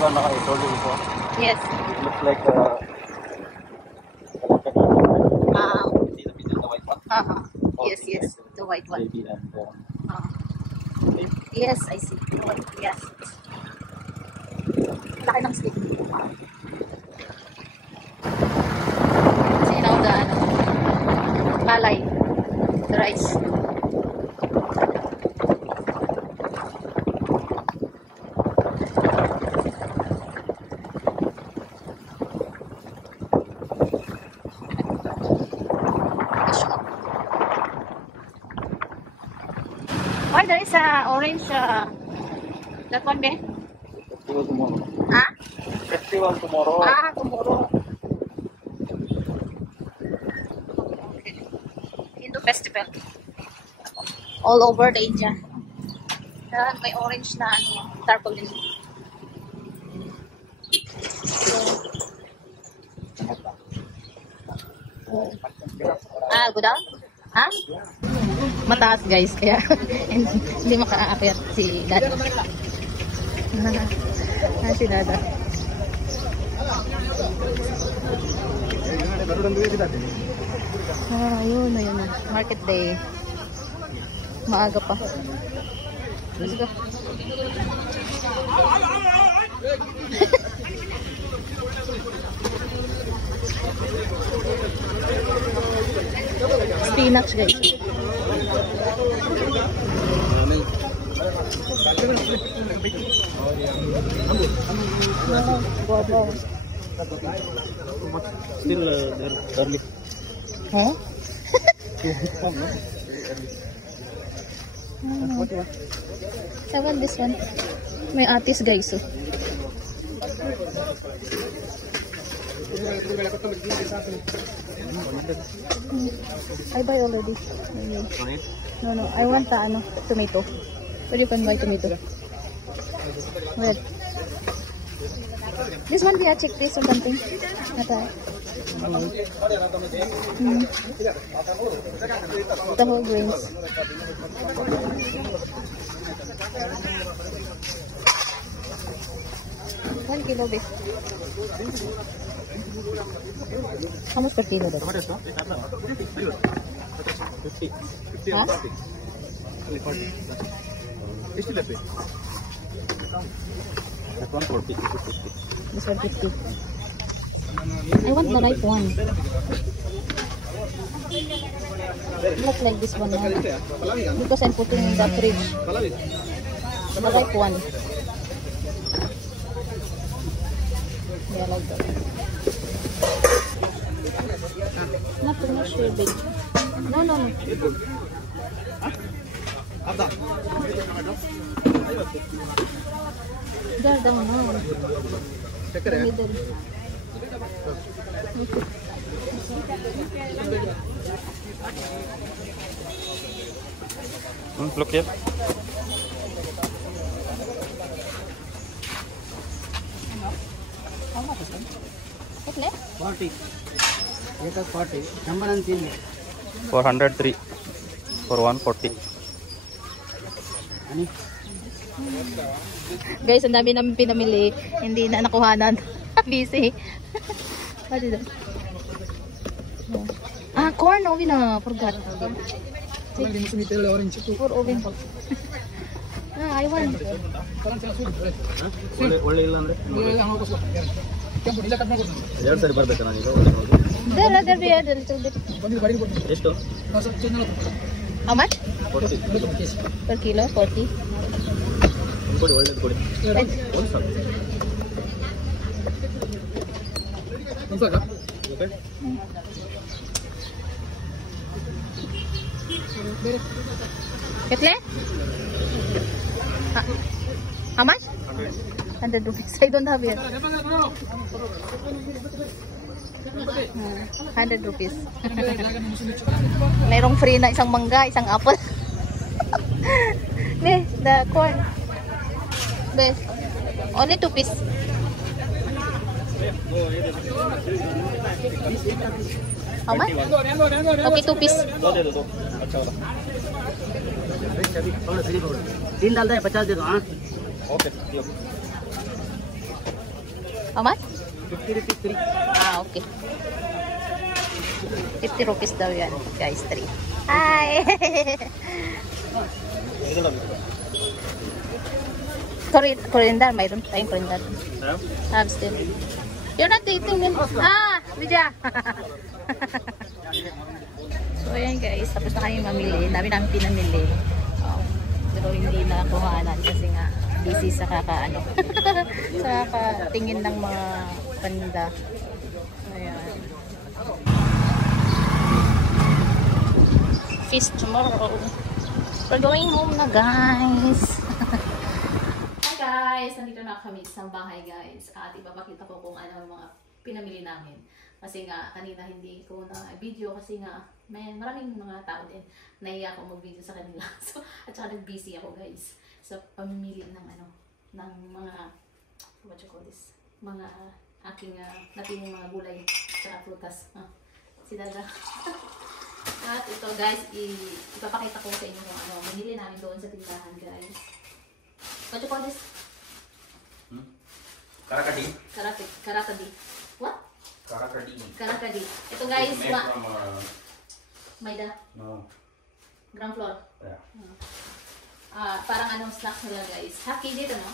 one I told you before. Yes. It looks like see the white one. Yes, yes. The white one. Baby and Yes, I see. The white. Yes. Laki ng stick. See now the palay. The rice. Why there is a orange that one be? festival tomorrow. Ah? Festival tomorrow. Ah, tomorrow. Okay. Hindu festival. All over the India. May orange na tarpaulin. Go down? Ha? Mataas guys, kaya hindi makaakyat si Dada. Si Dada. Ayun. Market day. Maaga pa. Let's go. Spinach guys. Wow. Still they're early. Huh? I want this one. May atis guys. I buy already. No. I want the tomato. But you can buy tomato. Where? This one, yeah, check this or something. The whole grains. $1 kilo beef. How much per kilo? That? 50. Huh? That one 40. This one 50. I want the right one. Not like this one now. Because I'm putting in the fridge. The right one. Yeah, like that. Not too much big. No. There, down now. The middle. Look here. How much is it? What left? 40. Let us 40. Number and thin. 403 for 140. Ani? Guys, ang dami namin pinamili. Hindi na nakuhanan. Busy. What is that? Corn. Oh, I forgot. For oven. I want. ಒಳ್ಳೆ ಇಲ್ಲ ಅಂದ್ರೆ ಎರಡು ಸರಿ ಬರ್ಬೇಕಾ ನಾನು ಈಗ ಎಷ್ಟು How much? 40 Per kilo? 40. ಕೊಡಿ ಒಳ್ಳೆದು ಕೊಡಿ ಒಂದು ಸಾಕು okay Kitle? How much? 100 rupees. I don't have it. 100 rupees. Mayroong free na isang mangga, isang apple. Ne, the corn. Bes. Only 2 piece. How much? Okay, 2 piece. तीन डालता है 50 दे दो हाँ ओके How much? 50 rupees 3. Ah, okay. 50 rupees daw yan, guys, 3. Hi! Ito lang. Coriander, mayroon tayong coriander. Ha? Have still. You're not eating them. Ah, Vidya! So, ayan guys, tapos na kayong mamili. Dami namin pinamili. Pero hindi na kuhanan kasi nga busy sa kakaano. Sa kakatingin ng mga panda. Ayan. Feast tomorrow. We're going home na, guys. Hi guys! Nandito na kami sa bahay, guys. At ipapakita ko kung ano mga pinamili namin. Kasi nga, kanina hindi ko na video kasi nga maraming mga tao din. Naiya ako mag-video sa kanila. So, at saka nag-busy ako, guys. So, pamimili ng ng mga, what you call this? Mga aking nating mga gulay at prutas. Si Dada. At ito, guys, ipapakita ko sa inyo kung ano manili namin doon sa tindahan, guys. What you call this? Karakadi. Karakadi. What? Karakadi. Karakadi. Ito, guys, Made from Maida. no. Ground floor. Yeah. Parang snacks nila, guys. Half kg dito, no?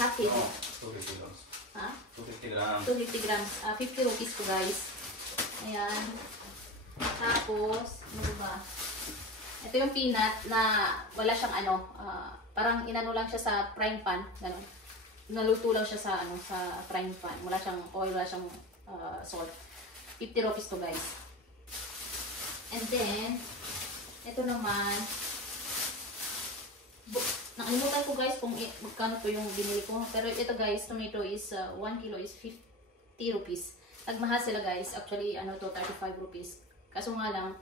Half kg. No. 250 grams. Ha? 250 grams. 250 grams. 50 rupees po, guys. Ayan. Tapos, ano ba? Ito yung peanut na wala siyang parang inano lang siya sa frying pan. Ganun. Naluto lang siya sa sa frying pan. Wala siyang oil, wala siyang salt. 50 rupees to, guys. And then, ito naman, nakalimutan ko, guys, kung magkano po yung binili ko. Pero ito, guys, tomato is 1 kilo is 50 rupees. Nagmahal sila, guys. Actually, to 35 rupees. Kaso nga lang,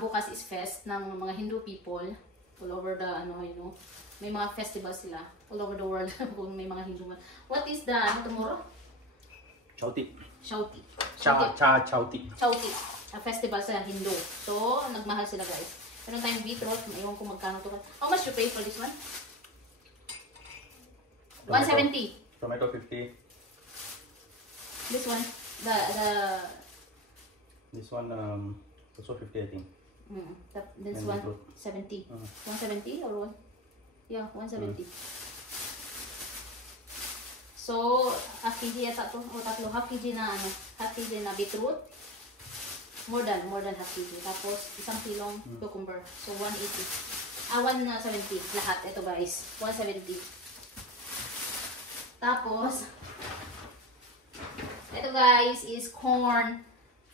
bukas is fest ng mga Hindu people all over the, may mga festivals sila all over the world kung may mga Hindu. What is the, tomorrow? Chauti. Chauti. Chauti. Chauti. A festival sa Hindu. So, nagmahal sila, guys. Meron tayong beetroot. Ewan ko magkano to. How much you pay for this one? 170. Tomato 50. This one, This one also 50, I think. this And one, beetroot. 70. 170 or what? Yeah, 170. So, half kg yata to, o tatlo, half kg na beetroot. More than half kg. Tapos, isang kilong cucumber. So, 180. 170 lahat. Ito, guys. 170. Tapos, ito, guys, is corn.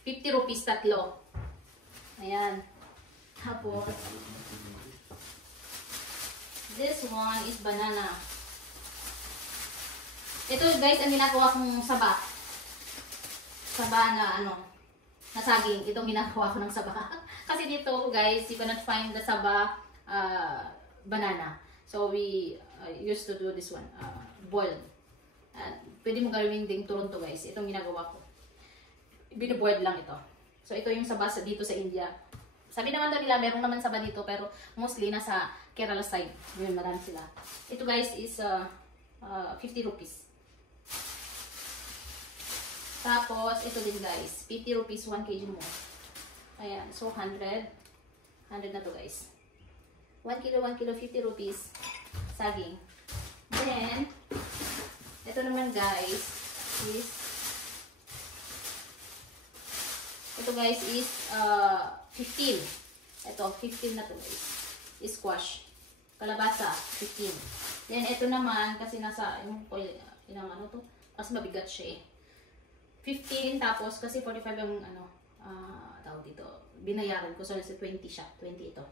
50 rupees tatlo. Ayan. Tapos, this one is banana. Ito, guys, ang ginagawa kong saba. Saba na, na saging. Itong ginagawa ko ng saba. Kasi dito, guys, you cannot find the saba banana. So, we used to do this one. Boiled. Pwede mo gawin ding Toronto, guys. Itong ginagawa ko. Binaboiled lang ito. So, ito yung saba dito sa India. Sabi naman daw nila, meron naman saba dito, pero mostly nasa Kerala side. Yun, marami sila. Ito, guys, is 50 rupees. Tapos, ito din, guys. 50 rupees, 1 kg mo. Ayan. So, 100. 100 na to, guys. 1 kilo, 50 rupees. Saging. Then, ito naman, guys, is ito, guys, is 15. Ito, 15 na to, guys. Squash. Kalabasa, 15. Then, ito naman, kasi nasa, ilang to? Kasi mabigat siya eh. 15, tapos, kasi 45 yung, tawag dito, binayaran ko. So, nasa 20 siya. 20 ito.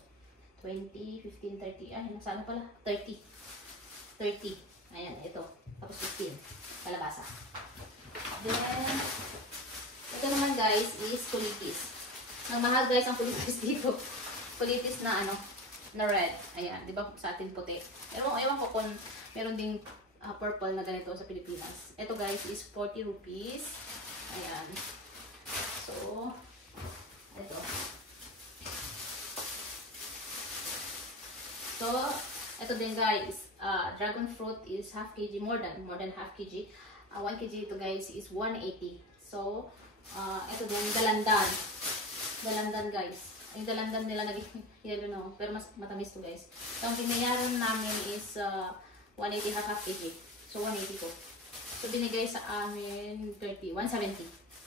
20, 15, 30. Ay, nasa pala? 30. 30. Ayan, ito. Tapos 15. Kalabasa. Then, ito naman, guys, is kulitis. Nagmahal, guys, ang kulitis dito. Kulitis na, na red. Ayan, di ba sa atin puti. Pero, ewan ko kung meron ding purple na ganito sa Pilipinas. Ito, guys, is 40 rupees. Ayan. So, ito. So, ito din, guys. Dragon fruit is half kg, more than half kg. 1 kg ito guys is 180. So, ito din, dalandan. Dalandan guys. Yung dalandan nila naging yellow no, pero mas matamis to guys. So, ang binayaran namin is 180 half kg. So, 180 ko. So, binigay sa amin 170.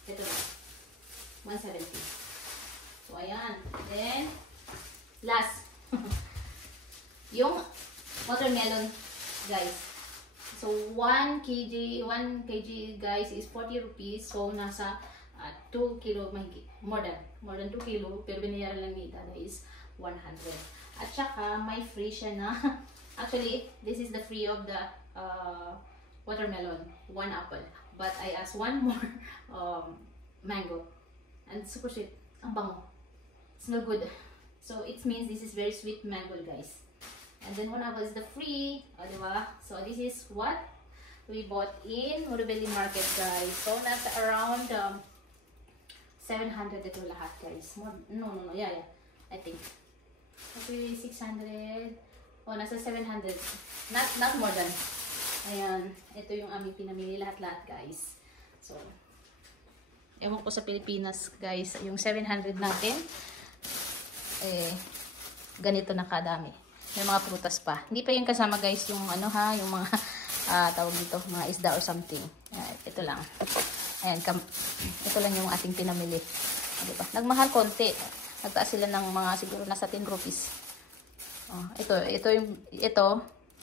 Ito na. 170. So, ayan. Then, last. Yung watermelon, guys. So, 1 kg guys is 40 rupees. So, nasa 2 kilo mahigit. More than 2 kilo. Pero binayaran lang ni Dada is 100. At saka, may free siya na. Actually, this is the free of the watermelon. 1 apple. But I asked 1 more mango. And super sweet. Ang bango. Smell good. So, it means this is very sweet mango, guys. And then 1 apple is the free. O, diba? So, this is what we bought in Murubeli Market, guys. So, nasa around 700 ito lahat, guys. No. Yeah. I think. Maybe 600. O, nasa 700. Not more than. Ayan. Ito yung aming pinamili lahat-lahat, guys. So, ewan ko sa Pilipinas, guys. Yung 700 natin, ganito na kadami. May mga prutas pa. Hindi pa yung kasama, guys, yung yung mga tawag dito, mga isda or something. Ayan, ito lang. Ayan, ito lang yung ating pinamili. Diba? Nagmahal konti. Nagtaas sila ng mga siguro nasa 10 rupees. Oh,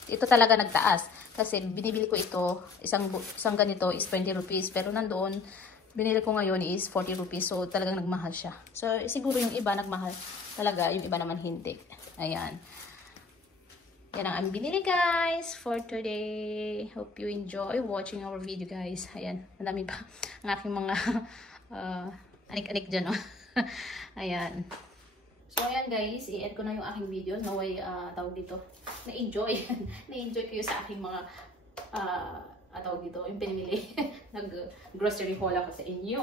ito talaga nagtaas. Kasi binibili ko ito, isang ganito is 20 rupees. Pero nandoon, binili ko ngayon is 40 rupees. So, talagang nagmahal siya. So, siguro yung iba nagmahal talaga. Yung iba naman hindi. Ayan. Yan ang aming binili, guys, for today. Hope you enjoy watching our video, guys. Ayan. Madami pa ang aking mga anik-anik dyan, no? Ayan. So, ayan, guys. I-end ko na yung aking video. Naway, tawag dito. Na-enjoy. Na-enjoy kayo sa aking mga tawag dito, yung pinimili. Nag-grocery haul ako sa inyo.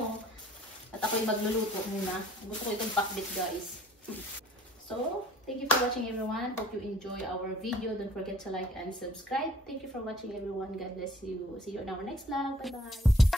At ako'y magluluto muna. Gusto ko itong pakbit, guys. So, thank you for watching, everyone. Hope you enjoy our video. Don't forget to like and subscribe. Thank you for watching, everyone. God bless you. See you in our next vlog. Bye-bye.